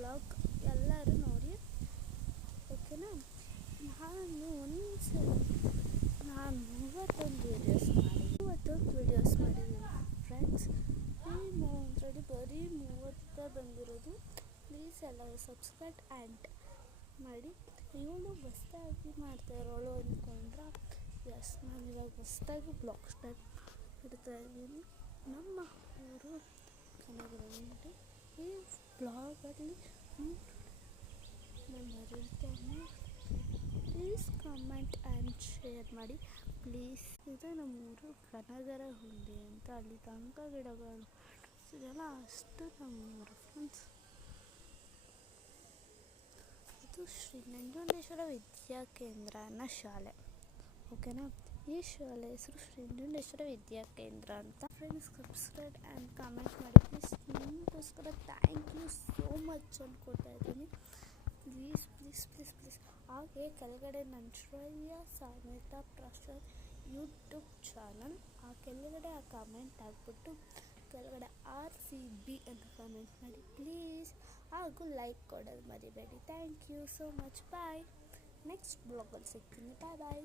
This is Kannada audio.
ವ್ಲಾಗ್ ಎಲ್ಲರೂ ನೋಡಿ, ಓಕೆನಾ. ನಾನು ಮೂವತ್ತೊಂದು ವೀಡಿಯೋಸ್ ಮಾಡಿದ್ದೀನಿ ಫ್ರೆಂಡ್ಸ್. ಆಲ್ರೆಡಿ ಬರೀ 30 ಬಂದಿರೋದು. ಪ್ಲೀಸ್ ಎಲ್ಲರೂ ಸಬ್ಸ್ಕ್ರೈಬ್ ಆ್ಯಂಡ್ ಮಾಡಿ. ಇವಳು ಹೊಸ್ದಾಗಿ ಮಾಡ್ತಾ ಇರೋಳು ಅಂದ್ಕೊಂಡ್ರೆ, ಎಸ್, ನಾನು ಇವಾಗ ಹೊಸ್ದಾಗಿ ಬ್ಲಾಗ್ ಸ್ಟಾರ್ಟ್ ಮಾಡ್ತಾಯಿದ್ದೀನಿ. ನಮ್ಮ ಊರು ಕನಗರಳ್ಳಿ. ಈ ಬ್ಲಾಗಲ್ಲಿ ನಾನು ಪ್ಲೀಸ್ ಕಮೆಂಟ್ ಆ್ಯಂಡ್ ಶೇರ್ ಮಾಡಿ ಪ್ಲೀಸ್. ಇದು ನಮ್ಮೂರು ಕನಗರಹುಂಡಿ ಅಂತ. ಅಲ್ಲಿ ತಂಕ ಗಿಡಗಳು ಇದೆಲ್ಲ ಅಷ್ಟು ನಮ್ಮೂರು ಫ್ರೆಂಡ್ಸ್. ಇದು ಶ್ರೀ ನಂಜುಂಡೇಶ್ವರ ವಿದ್ಯಾಕೇಂದ್ರ ಅನ್ನೋ ಶಾಲೆ, ಓಕೆನಾ. ಈ ಶಾಲೆ ಹೆಸರು ಶ್ರೀ ನಂಜುಂಡೇಶ್ವರ ವಿದ್ಯಾಕೇಂದ್ರ ಅಂತ. ಫ್ರೆಂಡ್ಸ್, ಸಬ್ಸ್ಕ್ರೈಬ್ ಆ್ಯಂಡ್ ಕಮೆಂಟ್ ಮಾಡಿ ಪ್ಲೀಸ್. ನಿಮಗೋಸ್ಕರ ಥ್ಯಾಂಕ್ ಯು ಸೋ ಮಚ್ ಅಂದ್ಕೊಳ್ತಾ ಇದ್ದೀನಿ. Please please please please. ಹಾಗೆ ಕೆಳಗಡೆ ನನ್ನ ಶ್ರೇಯ ಸಮೇತ ಪ್ರಸಾದ್ ಯೂಟ್ಯೂಬ್ ಚಾನಲ್, ಆ ಕೆಳಗಡೆ ಆ ಕಮೆಂಟ್ ಹಾಕ್ಬಿಟ್ಟು ಕೆಳಗಡೆ RCB ಅಂತ ಕಮೆಂಟ್ ಮಾಡಿ ಪ್ಲೀಸ್. ಹಾಗೂ ಲೈಕ್ ಕೊಡೋದು ಮರಿಬೇಡಿ. Thank you so much. Bye. Next ಬ್ಲಾಗಲ್ಲಿ ಸಿಗ್ತೀನಿ. ಬಾಯ್ ಬಾಯ್.